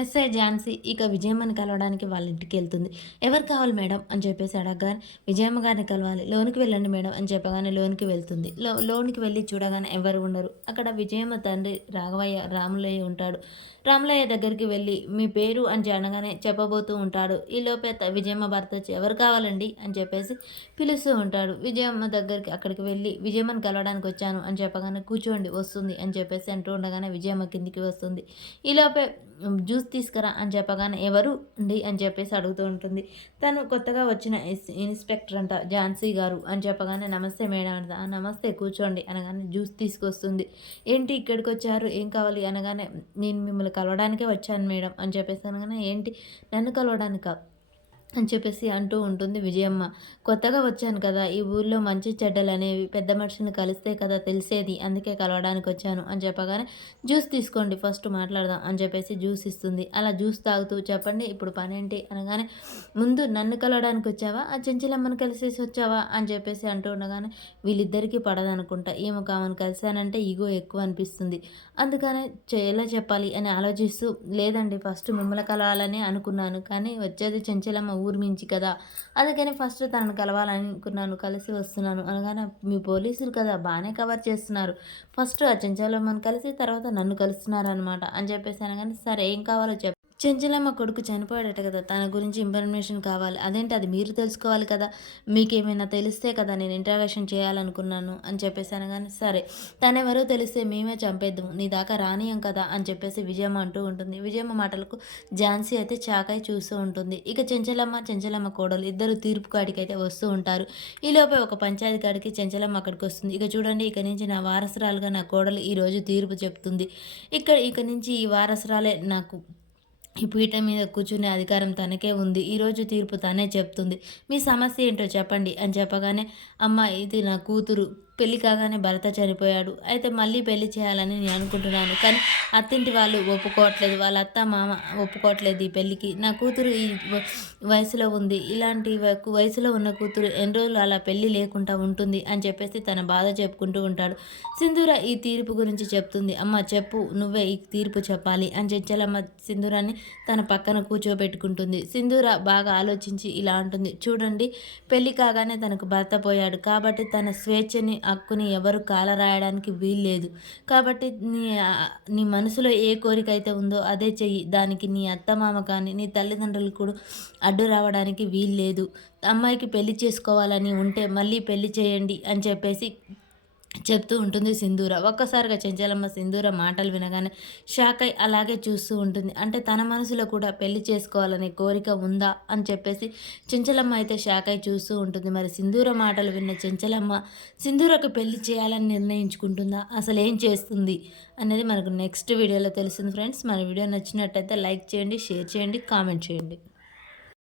SI Jhansi ఇక విజయమ్మని కలవడానికి వాళ్ళ ఇంటికి వెళ్తుంది. ఎవరు కావాలి మేడం అని చెప్పేసి అడగగానే విజయమ్మ గారిని కలవాలి, లోనికి వెళ్ళండి మేడం అని చెప్పగానే లోనికి వెళ్తుంది. లోనికి వెళ్ళి చూడగానే ఎవరు ఉండరు. అక్కడ విజయమ్మ తండ్రి రాఘవయ్య రాములయ్య ఉంటాడు. రాములయ్య దగ్గరికి వెళ్ళి మీ పేరు అని అనగానే చెప్పబోతూ ఉంటాడు. ఈలోపే విజయమ్మ భర్త వచ్చి ఎవరు కావాలండి అని చెప్పేసి పిలుస్తూ ఉంటాడు. విజయమ్మ దగ్గరికి అక్కడికి వెళ్ళి విజయమ్మని కలవడానికి వచ్చాను అని చెప్పగానే కూర్చోండి వస్తుంది అని చెప్పేసి అంటూ ఉండగానే విజయమ్మ కిందికి వస్తుంది. ఈలోపే జ్యూస్ తీసుకురా అని చెప్పగానే ఎవరు అండి అని చెప్పేసి అడుగుతూ ఉంటుంది. తను కొత్తగా వచ్చిన ఇన్స్పెక్టర్ అంట ఝాన్సీ గారు అని చెప్పగానే నమస్తే మేడం అంట. నమస్తే కూర్చోండి అనగానే జ్యూస్ తీసుకొస్తుంది. ఏంటి ఇక్కడికి వచ్చారు, ఏం కావాలి అనగానే నేను మిమ్మల్ని కలవడానికే వచ్చాను మేడం అని చెప్పేసి అనగానే ఏంటి నన్ను కలవడానికా అని చెప్పేసి అంటూ ఉంటుంది విజయమ్మ. కొత్తగా వచ్చాను కదా, ఈ ఊర్లో మంచి చెడ్డలు అనేవి పెద్ద మనిషిని కలిస్తే కదా తెలిసేది, అందుకే కలవడానికి వచ్చాను అని చెప్పగానే జ్యూస్ తీసుకోండి ఫస్ట్ మాట్లాడదాం అని చెప్పేసి జ్యూస్ ఇస్తుంది. అలా జ్యూస్ తాగుతూ చెప్పండి ఇప్పుడు పనేంటి అనగానే ముందు నన్ను కలవడానికి వచ్చావా ఆ చెంచలమ్మని కలిసేసి వచ్చావా అని చెప్పేసి అంటూ ఉండగానే వీళ్ళిద్దరికీ పడదనుకుంటా, ఏమో కామని కలిశానంటే ఈగో ఎక్కువ అనిపిస్తుంది, అందుకనే ఎలా చెప్పాలి అని ఆలోచిస్తూ లేదండి ఫస్ట్ మిమ్మల్ని కలవాలని అనుకున్నాను, కానీ వచ్చేది చెంచలమ్మ ఊరు మించి కదా, అందుకని ఫస్ట్ తనను కలవాలనుకున్నాను, కలిసి వస్తున్నాను అనగానే మీ పోలీసులు కదా బాగానే కవర్ చేస్తున్నారు, ఫస్ట్ ఆ చెంచలమ్మని కలిసి తర్వాత నన్ను కలుస్తున్నారు అనమాట అని చెప్పేసి అనగానే సరే ఏం కావాలో చెంచలమ్మ కొడుకు చనిపోయాడట కదా, తన గురించి ఇన్ఫర్మేషన్ కావాలి, అదేంటి అది మీరు తెలుసుకోవాలి కదా, మీకేమైనా తెలిస్తే కదా నేను ఇంట్రాగేషన్ చేయాలనుకున్నాను అని చెప్పేసి అనగానే సరే తనెవరో తెలిస్తే మేమే చంపేద్దాము, నీ దాకా రానియం కదా అని చెప్పేసి విజయమ్మ అంటూ ఉంటుంది. విజయమ్మ మాటలకు ఝాన్సీ అయితే చాకై చూస్తూ ఉంటుంది. ఇక చెంచలమ్మ కోడలు ఇద్దరు తీర్పు కాడికైతే వస్తూ ఉంటారు. ఈలోపే ఒక పంచాయతీ కాడికి చెంచలమ్మ అక్కడికి వస్తుంది. ఇక చూడండి ఇక నుంచి నా వారసురాలుగా నా కోడలు ఈరోజు తీర్పు చెప్తుంది, ఇక నుంచి ఈ వారసురాలే నాకు ఈ పీఠం మీద కూర్చునే అధికారం తనకే ఉంది, ఈరోజు తీర్పు తనే చెప్తుంది, మీ సమస్య ఏంటో చెప్పండి అని చెప్పగానే అమ్మ ఇది నా కూతురు పెళ్ళి కాగానే భర్త చనిపోయాడు, అయితే మళ్ళీ పెళ్లి చేయాలని నేను అనుకుంటున్నాను, కానీ అత్తింటి వాళ్ళు ఒప్పుకోవట్లేదు, వాళ్ళ అత్త మామ ఒప్పుకోవట్లేదు ఈ పెళ్ళికి, నా కూతురు ఈ వయసులో ఉంది, ఇలాంటి వయసులో ఉన్న కూతురు ఎన్ని రోజులు అలా పెళ్ళి లేకుండా ఉంటుంది అని చెప్పేసి తన బాధ చెప్పుకుంటూ ఉంటాడు. సింధూర ఈ తీర్పు గురించి చెప్తుంది. అమ్మ చెప్పు నువ్వే ఈ తీర్పు చెప్పాలి అని చెంచలమ్మ సింధూరాన్ని తన పక్కన కూర్చోబెట్టుకుంటుంది. సింధూర బాగా ఆలోచించి ఇలా అంటుంది, చూడండి పెళ్ళి కాగానే తనకు భర్త పోయాడు కాబట్టి తన స్వేచ్ఛని హక్కుని ఎవరు కాలరాయడానికి వీల్లేదు, కాబట్టి నీ మనసులో ఏ కోరిక అయితే ఉందో అదే చెయ్యి, దానికి నీ అత్తమామ కానీ నీ తల్లిదండ్రులు కూడా అడ్డు రావడానికి వీల్లేదు, అమ్మాయికి పెళ్లి చేసుకోవాలని ఉంటే మళ్ళీ పెళ్లి చేయండి అని చెప్పేసి చెప్తూ ఉంటుంది సింధూర. ఒక్కసారిగా చెంచలమ్మ సింధూర మాటలు వినగానే షాక్ అయి అలాగే చూస్తూ ఉంటుంది. అంటే తన మనసులో కూడా పెళ్లి చేసుకోవాలనే కోరిక ఉందా అని చెప్పేసి చెంచలమ్మ అయితే షాక్ అయి చూస్తూ ఉంటుంది. మరి సింధూర మాటలు విన్న చెంచలమ్మ సింధూరకు పెళ్లి చేయాలని నిర్ణయించుకుంటుందా, అసలు ఏం చేస్తుంది అనేది మనకు నెక్స్ట్ వీడియోలో తెలుస్తుంది ఫ్రెండ్స్. మన వీడియో నచ్చినట్టయితే లైక్ చేయండి, షేర్ చేయండి, కామెంట్ చేయండి.